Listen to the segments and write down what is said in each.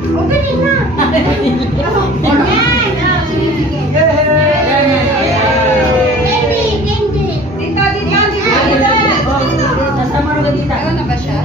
O, galing na. Yan. Ano na ba siya?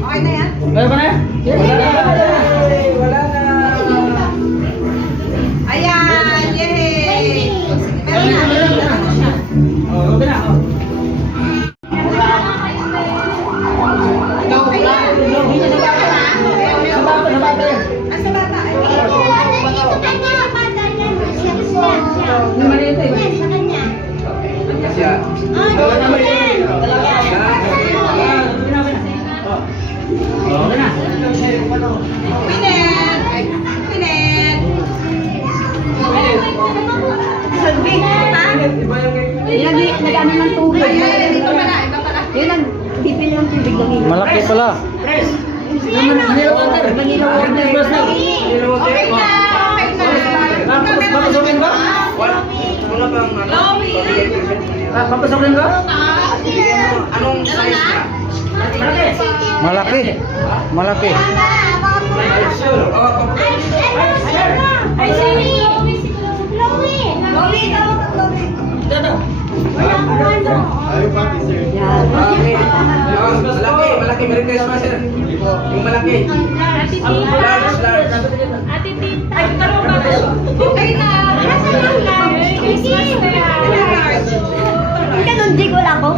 Okay na yan? Wala ba na? Wala na. Ayan! Yay! Meron na. Oh, okay na. Asa bata? Pinet! Pinet! Salbi! Nag-ano ng tubig. Ayan, dito pala. Iba pala. Yun ang bibili ng tubig lang yun. Malaki pala. Manila water. Okay na! Okay na! Papasukin ba? Wala bang Lomi! Papasukin ba? anong size na? Malaki. Malaki. Ay, sorry. Chloe. Malaki. Merry Christmas, sir. Yung malaki. Large. Ate Tin, ay, tanong ba? Okay na! Christmas na yan! Ang ganun, di ko lang ko.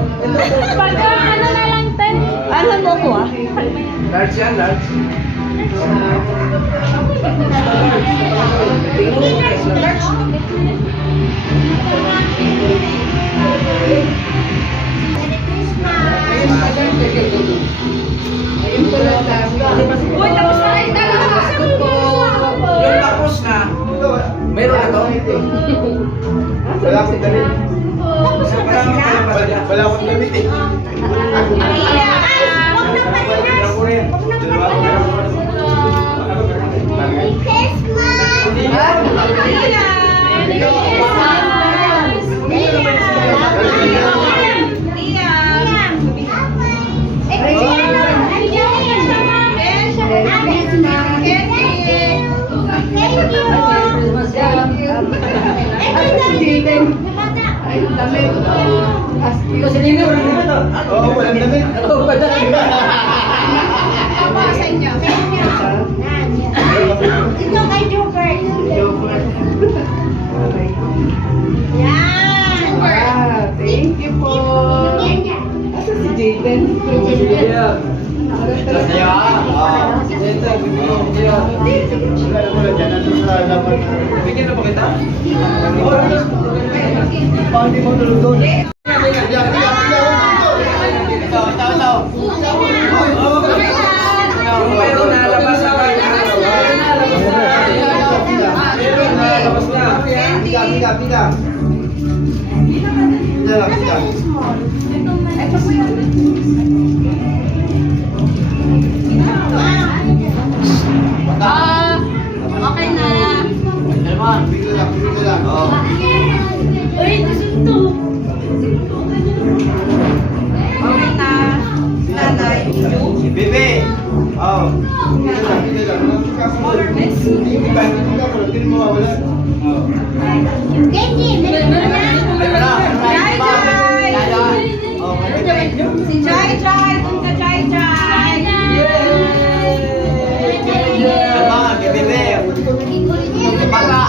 Pagka ano na lang, Ten? Ano mo ko ah? Large yan, large. Uy, tapos na rin talaga! Yung tapos na, meron na to. Wala akong damit. Wala akong damit eh. Kasi hindi mo rin ito. Oo, walang damit. Oo, wala. Sa inyo. Ito kay Joker. Yan. Thank you po. Asa si Jaden? Yeah. Wala dyan. Nandun sa laban. Bigyan na ba kita? Hindi mo tulog doon. Yung meron na labas na kayo. Meron na labas na. Pita. Pita lang, pita. Ito po yan. Okay na. Pita lang. Oo. Uy, gusto. Okay na. Nanay. Bebe. Oo. Pita lang. Smaller miss. Hindi mo mawawala. Oo. Benji, meron na. Jai Jai! Si Jai Jai! Doon ka Jai Jai! Tama, bebe. Baka.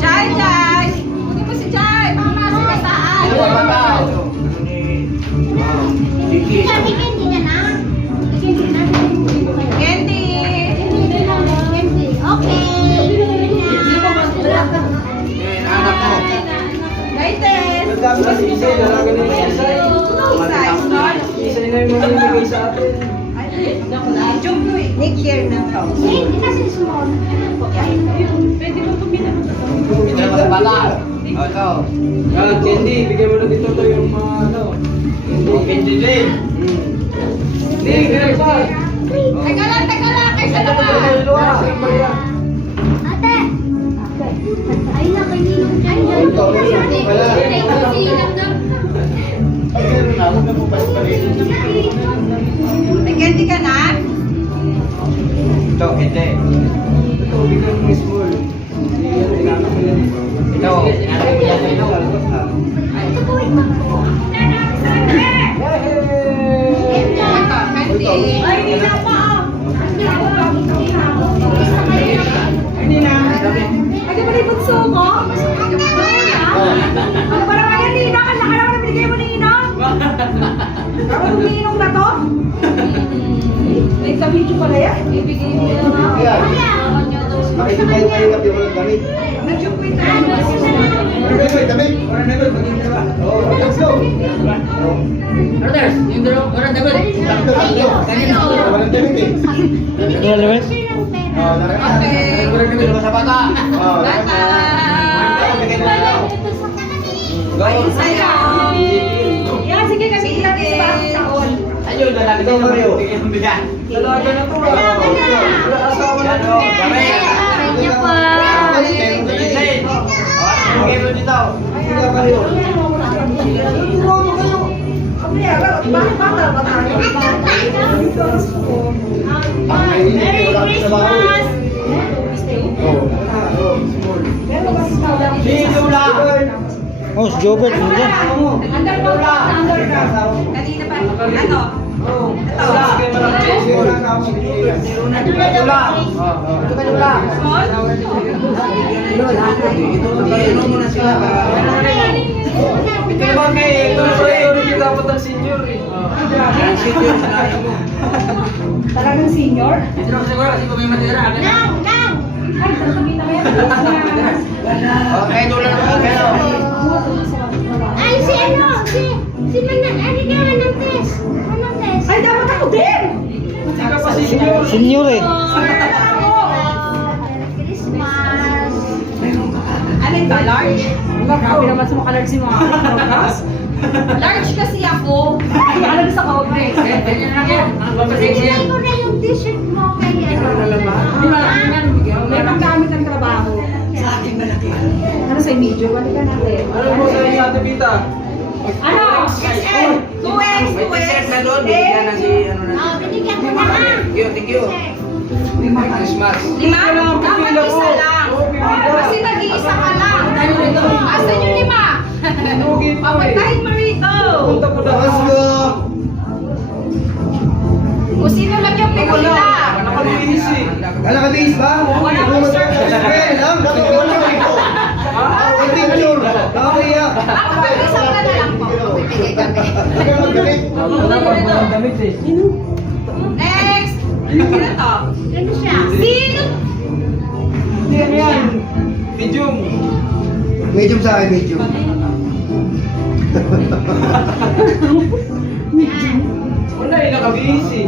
Jai Jai! Hindi po si Jai! Pamasok ka saan? Sige. dami kasi isa, dalaga na yung isa. Isa na yung mamimigay sa atin. Next year na to. Hindi kasi small. Pwede mo pumila mo Ito yung mga bata. Oh, ito. Yan, candy, bigyan mo na dito to yung mga ano. Candy din. Hindi, ganun pa. Teka lang, kaysa Ito pa naman. tayo luha. Ate! Ay, nakininong dyan. Ito, wala. Meron na, huwag na po palit-palit. May candy ka na? Ito, hindi. Ito, bigyan mo small. Ito, sinabi ko yan ito. Ito po, ito. Candy. Ay, hindi na pa. Hindi na. Ay, di ba na yung bunso ko? Ano ba naman yan, Nina? Kala ka naman na binigay mo ni Ina? Kapag umiinom na to? May sa video pala yan? Ibigay mo na nga. Yan. Makikipay kayo kapi mo ng damit. Nag-jupoy tayo. Damit, damit. Oh, let's go. Brothers, yung orang dapat. Takto, takto. Walang damit eh. Ano naman? Oh, larangan. Okay. Walang damit sa bata. Oh, Bye-bye. bigyan mo na. Sayang. Yan, sige kasi ilan is ba sa all? Ayun, lalaki Ito, din Mario. Bigyan mo bigyan. Dalaga na to. Wala asawa na to. Kami. Kanya pa. Bigyan mo dito. Sila kayo. Bakit bata ba tayo? Merry Christmas! Sino lang? Oh, si Jobert, nandiyan. Under pa ba? Under ka. Kanina pa. Ano? Ito. Ito lang. Ito lang. Small? Ito muna sila. Ito naman kay, ito na pala yung hindi dapat ang senior eh. Talagang senior? Ito na siguro, kasi kung may matira. Nang! Nang! Ay, sasabihin na yan. Okay, tulang naman kayo. Ay, si ano? Si Manan. Ano ka? Anong test? Anong test? Ay, dapat ako din! Hindi ka pa senior. Senior eh. Merry Christmas! Ano ito? Large? Grabe naman sa mga large si mga program. Large kasi ako. Ay, alam sa cobre. Ganyan lang yan. Ang babasig Bigay yan. ko na yung t-shirt mo kay May paggamit ng trabaho. Sa ating malaki. Ano sa medyo? Balik ka natin. Ano po sa inyo, Ate Pita? Ano? XL! 2X! 2X! na doon, bigyan na si ano na. Oh, binigyan ko na ha. Thank you. Merry Christmas. 5? Dapat isa lang. Kasi nag-iisa ka lang. Asan yung 5? Lugi po eh. Papuntahin mo rito. Punta po na. Let's go. Kung sino lang yung pipila. Nakabihis eh. Ano ka base ba? Wala akong search. Lang, wala ito. Picture. Nakakaya. Ako mag-isang ka na lang po. Bibigay kami. Wala pa mga damit eh. Next! Sino to? Ano siya? Sino? Hindi ano yan. Medium. Medium sa akin, medium. Wala eh, nakabihis eh.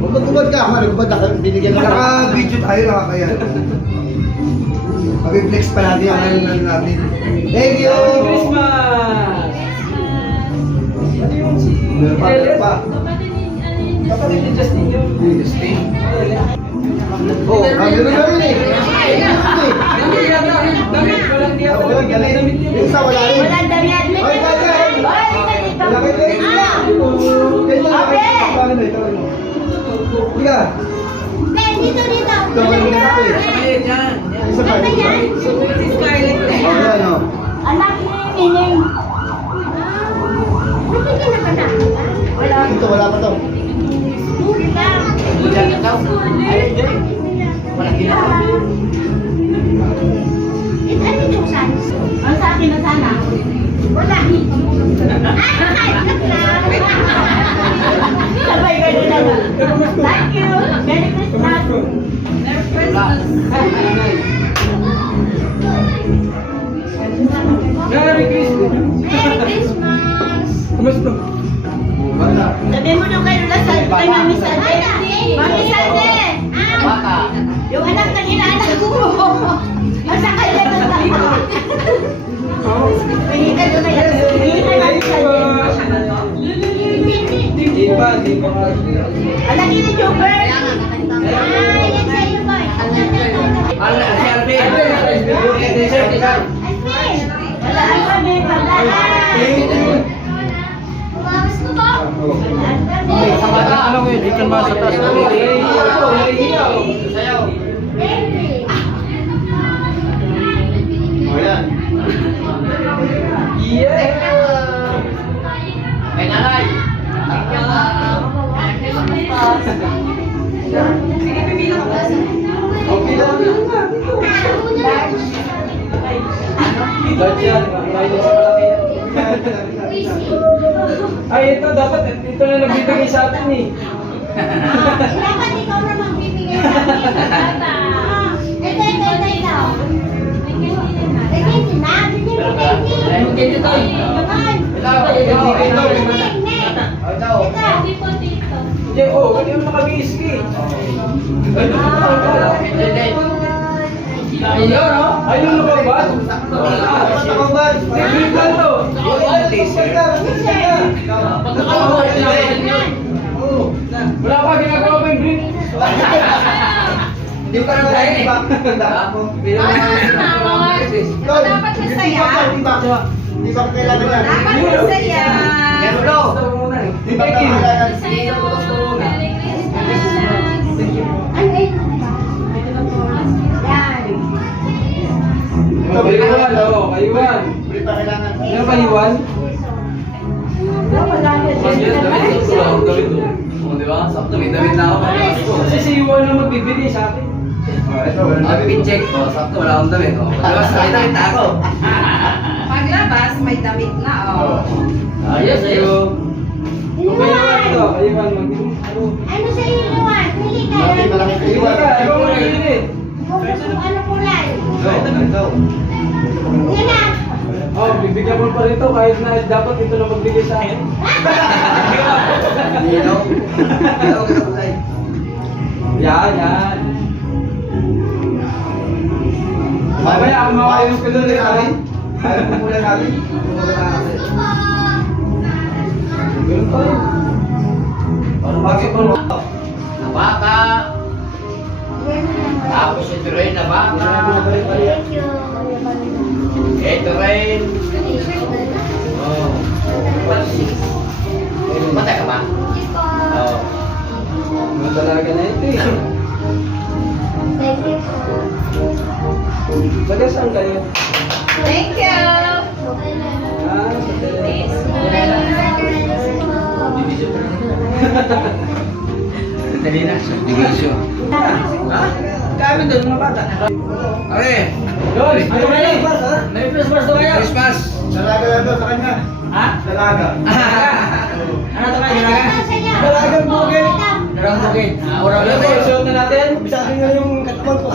Magpagkubad ka, nagpagubad ka, binigyan ka. Naka-video tayo, nakakaya. Pag-flex pa natin ang ano natin. Thank you! Merry Christmas! Ano yung si... Meron pa. Kapatid ni Justin yun. Oh, ano na namin eh. Hindi yata, damit, walang di yata. Oh, galing. Damit yun. Yung isa wala rin. Wala damit. Ay, kaya! Wala kayo kayo. Kaya na, ito. Higa. Dito, dito. Ito, wala na ito eh. Isa pa. Ano yan? Si Scarlett. Oh, yan o. Anak ni Nining. Nabigyan na ba na? Wala. Ito, wala pa to. Ano yung saan? Ang sa akin na sana? Wala. Sabay ka na naman. Thank you. Merry Christmas. Merry Christmas. Merry Christmas! Merry Christmas. Kumusta? Sabi mo nung kayo lang sa kay Mami Sande. Mami Sande! Baka. Yung anak na inaanak ko. Ang sakal na ito. Pinita doon na yan. Pinita Mami Sande. Di pa. Anak ni Joker. Ay, yan sa'yo boy. Ano, si Alvin. Alfred! Wala ang kami. Wala. Bumakas ko ba? Sa bata. Ano ko yun? Ikan mga sa taas. Sayaw. O yan. May nanay. Sige, pipilang ko. Okay lang. Large yan. Large sa malaki yan. Ay, ito dapat. Ito na nagbibigay sa atin eh. Dapat ikaw na magbibigay sa akin. Ito. Candy na. Bigyan mo candy. Candy tayo. Naman. Ito. Hindi, oh, ganyan nakabiski. Ayun, no? Ayun na ba ba? Nakabad. Green ka to. Wala pa ginagawa pa yung green. Hindi ka na tayo. Di ba? Dapat masaya. Di ba kailangan yan? Dapat masaya. Meron daw. Di ba kailangan? Kayuan, oo, kayuan. Di ba kailangan? Ano kayuan? Kasi si Iwan na magbibigay sa akin. Ito, Pincheck. Sakto, wala akong damit. Diba, sa damit ako. Paglabas, may damit na, oh. Ayos, ayo. Kayuan ito, kayuan. Ano? Ano sa iyo, Luan? Pili ka. Malaki, malaki Kayuan ka, ikaw mo nagigili. Ano kulay? Ito. Yan na. Oh, bibigyan mo pa rito kahit na dapat ito na magbigay sa akin. Ilaw. Ilaw ka kulay. Yan, yan. Mamaya, ang mga ayos ka doon eh, namin. Ayaw mo muna namin. Ganun pa rin. Bakit mo? Na baka. Tapos ito rin na baka. Thank you. Ito rin. Oh. Mata ka ba? Oo. Mga dalaga na ito eh. Thank you. Baga saan kayo? Thank you. Ah, sa tele. Dali na. Division. Ha? Kami doon mga bata. Okay. Doon, ano ba yun? May Christmas daw kayo. Christmas. Dalaga lang daw sa kanya. Ha? Dalaga. Ano to kayo? Dalaga? Dalagang bugil. Darang bukid. Orang Ano ba yung suot na natin? Bisakin nga yung katawan ko.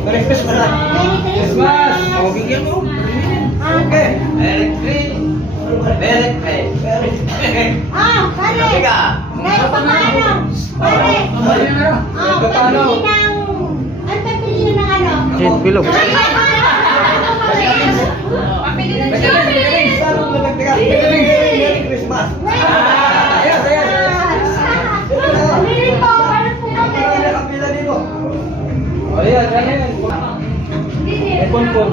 Merry Christmas. Christmas! Oh, bigyan mo. Okay. Merry Christmas. Merry Christmas. Ah, pare. Sabi ka. Dahil pa paano? Pare. Ah, Paano? pagpili ng... Ano pagpili ng ano? Shit, bilog. Papili ng Merry Christmas. Ayos, ayos. Pamili po. Ano po kami? Kapila dito. O yan, yan. Pon-pon.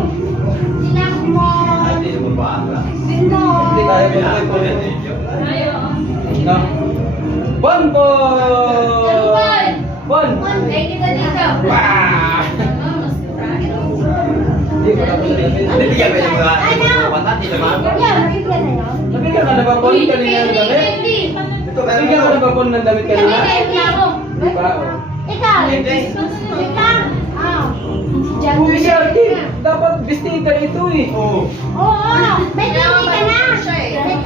Silang mo. Hindi mo ba? Sino? Hindi kaya pon-pon. No? Pon-pon! Pon! Thank you dito. Wah! Hindi ko na pala natin. Hindi bigyan mo yung mga bata. Hindi naman. Yeah, bigyan na yun. Nabigyan ka na ba Pon kanina ng damit? Ito, Nabigyan ka na ba Pon ng damit kanina? Di ba? Ikaw. Ikaw. Ah. Uy, siya, dapat bestita ito eh. Oo. Oo. May pili ka na.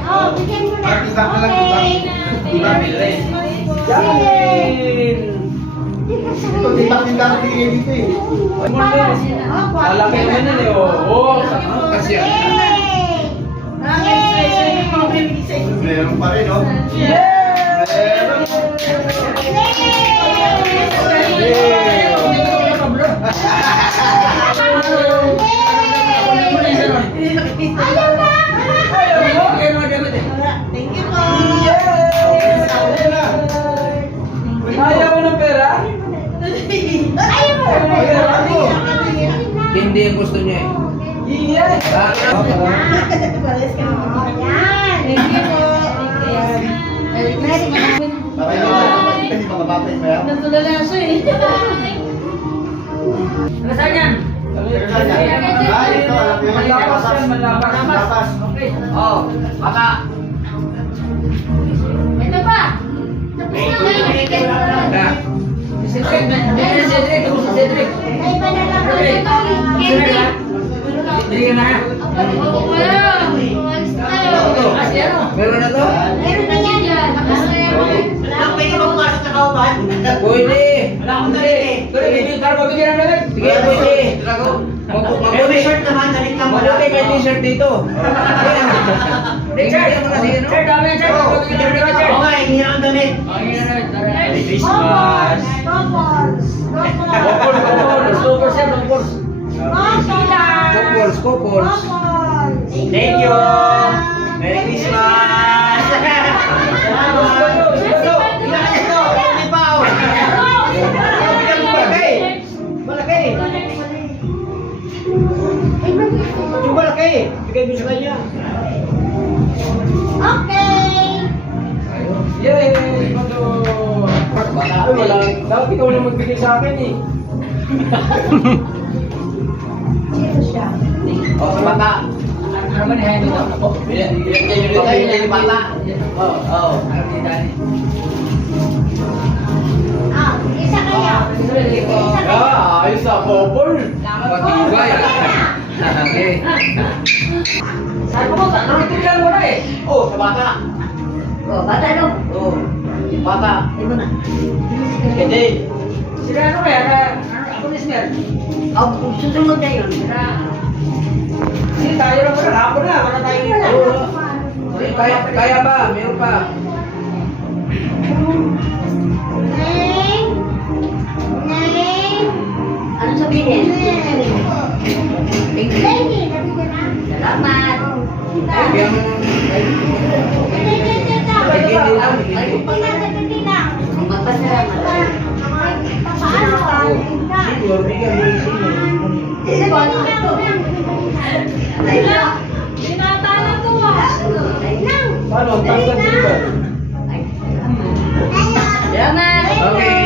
Oh, bigyan mo na. Okay. Jacqueline! Ito, tindak-tindak ang tingin dito eh. Malaki naman yan eh. Oo. Kasi yan. Yay! Yay! Ayaw na! Thank you po. Ayaw mo ng pera? Ayaw mo! Hindi yung gusto niya eh. Iyan. Pares ka naman. Ayan! Thank you po. Bakit naman? Hindi pa mababay mo yan? Natulala siya eh. Nasaan yan? Ay, ito, alam ko yun. Malapas yan, malapas. Malapas. Okay. Oh, baka. Ito pa! Tapos na! Na. Si Cedric, si Cedric, si Cedric. Ay, iba na lang Okay. ito. Candy! Bigyan na. Wala! Umalis tayo! Ah, si ano? Meron na to? Meron na yan! Pwede ba pumasok sa kauban? Pwede. Wala akong dali. Pero bibigyan ka mo bigyan ng damit. Sige, pwede. Mabuti. naman, dalit lang Mabuti may t-shirt dito. Richard, Bigyan mo na si ano? Richard, dami yan, Richard. Bigyan ng damit, Richard. hindi naman damit. Bigyan ng damit. Merry Couples! Christmas. Couples! Couple, couple. Super siya, couple. Couples, couples. Thank you. Merry Christmas. Malaki. Yung malaki. Bigay mo sa kanya. Okay! Yay! Mato! Ay, wala. Dapat ikaw na magbigay sa akin eh. Oh, sa bata. Ano ba niya ito? Oh, Bigyan kayo dito yung bata. Oh, oh. alam ni Dani. Ah, isa kayo. Isa kayo. Ah, ayos na, couple. Matibay. Okay. Saan mo ba? Narutulan mo na eh. Oh, sa bata. Bata no? Oh, bata. Ito na. Hindi. Sila ano kaya? Ako ni Smell. Susunod na yun. Hindi tayo lang pala. Ako na. Wala tayo dito. Kaya ba? Meron pa. Neng! Neng! Ano sabihin? Thank you. Nabigyan na. Salamat. Bigyan mo ng... Bigyan lang. Magpasalamat. Paano? Senior, bigyan mo yung senior. Tinatala to ah. Paano? Ang tangkad din ba? Salamat. Okay.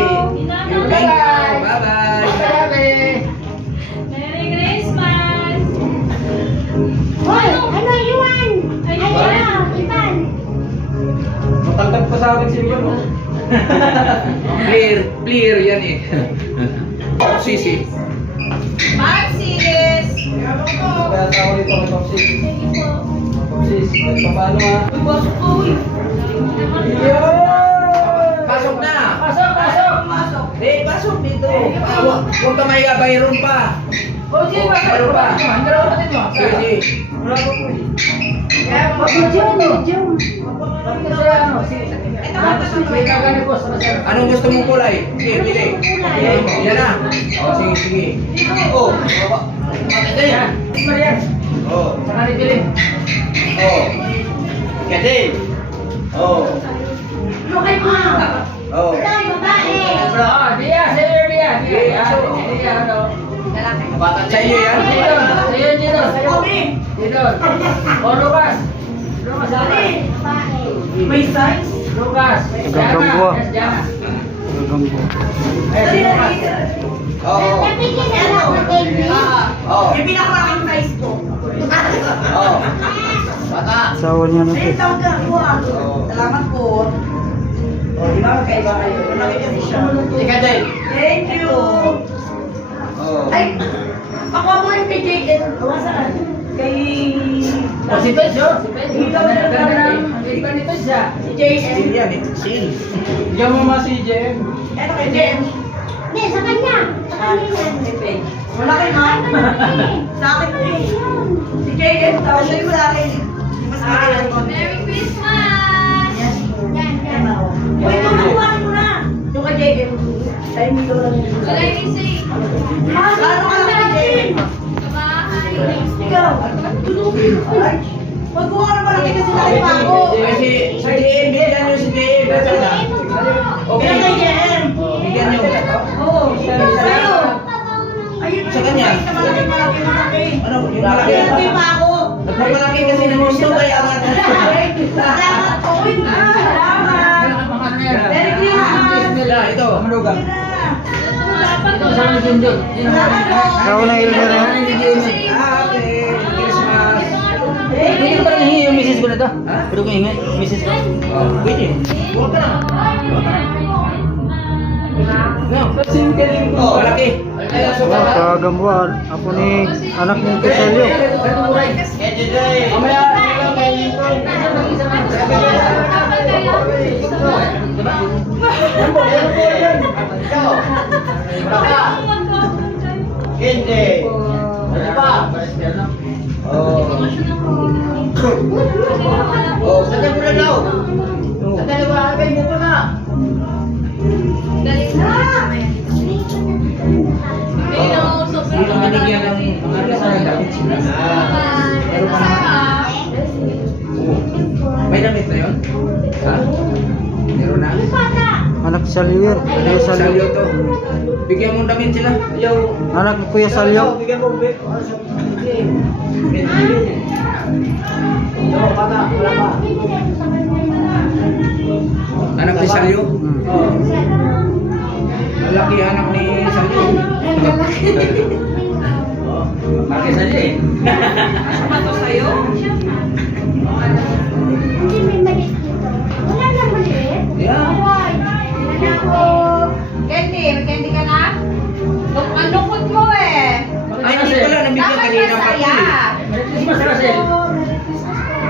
Thank you. Bye-bye. Merry Christmas! Hoy! Ano yun? Ayun! Iban! Matangkad pa sa akin si Ivan. oh. Clear yan eh. Sisi. Maxis. Kaya tao rito kay Popsis. Popsis, kahit pa paano ha? Pasok na. Pasok, pasok! Pasok dito. Huwag ka mahiga, bayron pa. O, sige, Bayron pa. Ang dalawa kapatid mo. Sige. Wala ko po eh. Anong gusto mong kulay? Sige, pili. Yan na. O, sige, sige. Oh. Yan. Marian. Oh. Saka ni Billy. Oh. Kasi. Oh. Lukay mo! Oh. Babae! Ah, Dia, sa'yo Dia. Dia, Dia, ano? Sa iyo yan? Dito, sa'yo dito. Dito. O, Lucas. Lucas, ano? Babae! May size? Lucas. Gagamba. Yes, Jana. Gagamba. Eh, si Lucas. Oo. Nabigyan na lang ng baby. Oh. Yung pinakamaraming size ko. Oh. Bata. Asawa niya na to. Ay, tawag ka. Salamat po. Oh, di ba magkaiba kayo? Malaki kasi siya. Ika din. Thank you. Oh. Ay, pakuha mo yung kay Jaden. Saan? Kay... O, si Pez, oh. Si Pez. Ganda ng iba ni Pez, ah. Si Jaden. Seal yan eh. Seal. Bigyan mo mga si JM. Eto kay Jaden. Hindi, sa kanya. Sa kanya yan. Si Paige. Malaki na. Sa akin po eh. Si Jaden. Tapos siya yung malaki. Mas malaki lang to. Merry Christmas! Yes. Yan, yan. Uy, ito nakuha ko na. Yung kay Jaden. Tayo nito lang yun. Wala yung say. Gano'n ka lang kay Jaden? Sa bahay. Ikaw. Magkuha na malaki kasi laki pa ako. Kasi si JM, bigyan nyo si JM. Okay. Bigyan nyo. Oo. Sa'yo. Ayun. Sa kanya. Malaki. Ano? Yung malaki. Malaki pa ako. Nagpapalaki kasi ng gusto kaya angat. Salamat po. Salamat. Merry Christmas. Ito. Ikaw na ilmer na yan. Okay. Christmas. Hindi pa rin hingi yung misis ko na to. Ha? Pwede ko hingi, misis ko. Oh, pwede. Huwag ka na. No. Oh, malaki. Kagambuan. Ako ni anak ni Kiselio. Mamaya, Hindi. Ano pa? Oh. Oh, sagay mo na daw. Sagay mo pa na. Hindi lang binigyan ng mga kasama dapat sila. Meron pa naman. May damit na yun? Ha? Meron na? Anak ni Salio. Kuya Salyo Salio. to. Bigyan mo ng damit sila. Ayaw. Anak ni Kuya Salio. Bigyan mo. Anak ni Salyo? Hmm. Malaki anak ni Salyo. Malaki Salyo eh. Sama to sa'yo? Hindi may maliit dito. Wala na maliit. Yeah. Wala po. Candy, may candy ka na? Ang lungkot mo eh. Ay, hindi pala. Nabigyan Dapat kanina pa. masaya. Merry Christmas, Russell.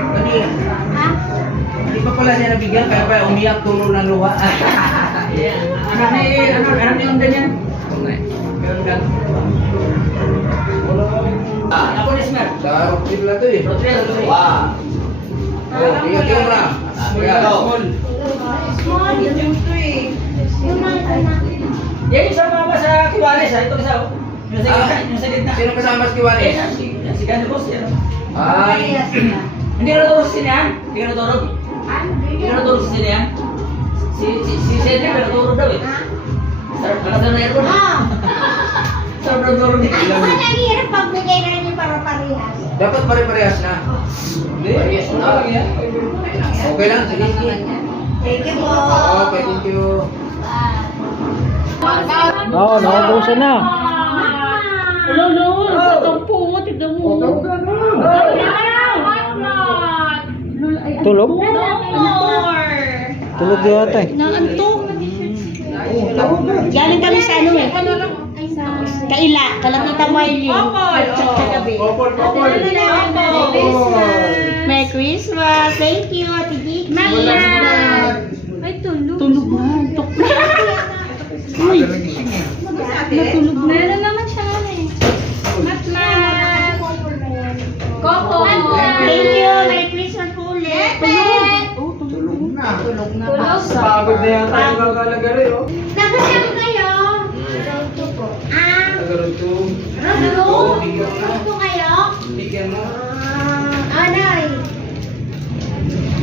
Kanina. Ha? Hindi pa pala niya nabigyan. Kaya pa umiyak tulo ng luha. Anak ni Onda niyan. Meron ka. Ako ni Smer. Sa road trip lang to eh. Rodrigo. Wow. Oh, tingnan mo na. Kaya Small. Small. Ito eh. Yung mga anak. Yan yung sa mama sa Kiwalis ha. Ito isa. Yung sa gitna. Yung sa gitna. Sino kasama sa Kiwalis? Si Gano Boss yan. Ay. Hindi ka natulog sa sinihan? Hindi ka natulog? Hindi ka natulog sa sinihan? Si Cedric ka natulog daw eh. Sarap ka na aircon. Ah. Sarap na natulog eh. Ay, wala hirap pagbigay na rin para parehas. Dapat pare-parehas na. Hindi. Parehas na lang yan. Okay lang. Sige, sige. Thank you po. Okay, thank you. Oo, naubusan na. Lolo. Tulog? Tulog di ata eh. Galing kami sa ano eh. Kaila, kalapitan Marley. Popol. Merry Christmas. Thank you, Ate Dick. Ay, tulog. Tulog na. Uy. Natulog na. Meron naman siya eh. Matmat. Coco. Thank you. Merry Christmas po ulit. Tulog na. Tulog na. Pagod na yata yung mga kalagari oh. Nagkasama kayo? Rodo po. Ah, Nagaroto. Rodo? Rodo kayo? Bigyan mo. Anay.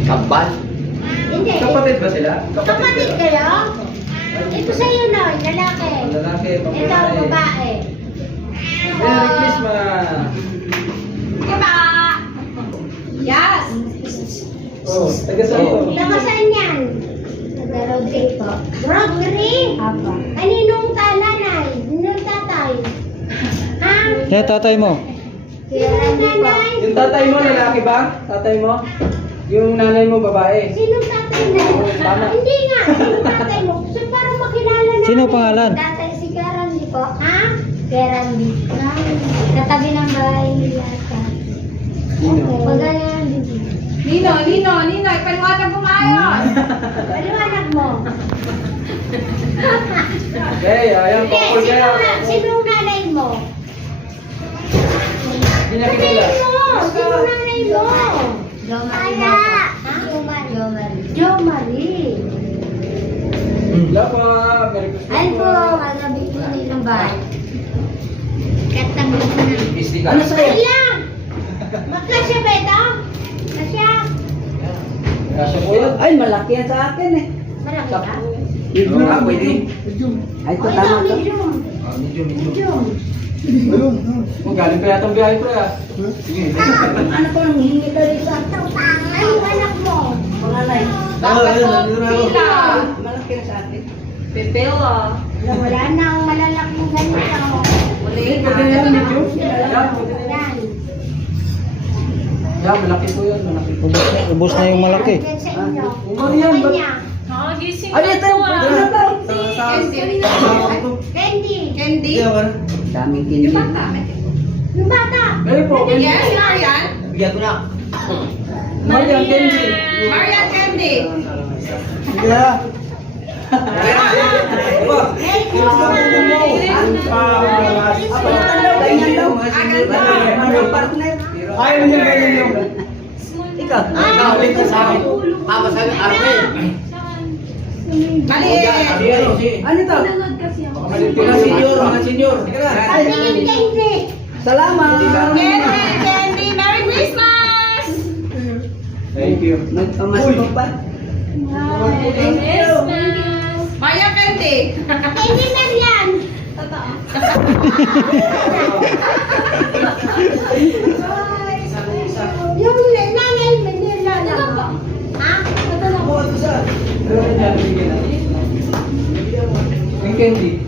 Kabal. Hindi. Kapatid ba sila? Kapatid kayo? Ito sa'yo, Noy. Lalaki. Lalaki. Ito, babae. Merry Christmas. Diba? Yes. Oh, taga saan to? Taga saan yan? Taga Rodrigo po. Rodrigo? Apa. Kaninong nanay? Kaninong tatay? Ha? Kaya tatay mo. Sinong nanay? Yung tatay mo, lalaki ba? Tatay mo? Yung nanay mo, babae? Sinong tatay na? Tama. Hindi nga. Sinong tatay mo? So, para makilala natin. Sino pangalan? Tatay si Garandi po. Ha? Garandi. Katabi ng bahay nila. Pagana Nino, ipaliwanag mo maayos. paliwanag mo. Okay, ayan, Hindi, couple kaya. sinong nanay mo? Hindi na kilala. Sinong nanay mo? Jomari. Jomari. Wala pa, Merry Christmas Ay po, po. kagabi ko ng bahay. Katabi ko na. Ano sa'yo? Wala! Magkasya ba ito? Kasya? Kasya po yan. Ay, malaki yan sa akin eh. Marami ka? Ah, pwede. Ay, ito O, ito, tama to. medium. Medyo. Medium. Ayun. Oh, galing pa yata ang biyahe pre ah. Sige. Ano ko nang hingi ka rin sa Anong anak mo? panganay? Ayun, nandito na ako. Malaki na sa atin. Wala na ang malalaking ganito. Pwede na yan, medyo. Yan. Yan, malaki po yan, malaki po. Ubus na yung malaki. Yan sa inyo. Ano yan? Sa kanya. Ay, ito yung Candy. Candy? Daming candy. Yung bata. Meron po, candy. Yes, Marian. Bigyan ko na. Marian, candy. Marian Candy. Sige ha. Merry Christmas. Ako na tandaw, ganyan daw. Ano partner? Ayaw niya ganyan yung. Ikaw. Nakabalik ka sa akin. Papa sabi, Arvin. Maliit. Ano to? Mga senior, mga senior. Patingin candy. Salamat. Candy, Merry Christmas! Thank you. Nagpamasko pa. Maya Candy! Candy na yan. Yung nanay mo nila na. Ha? Yung candy.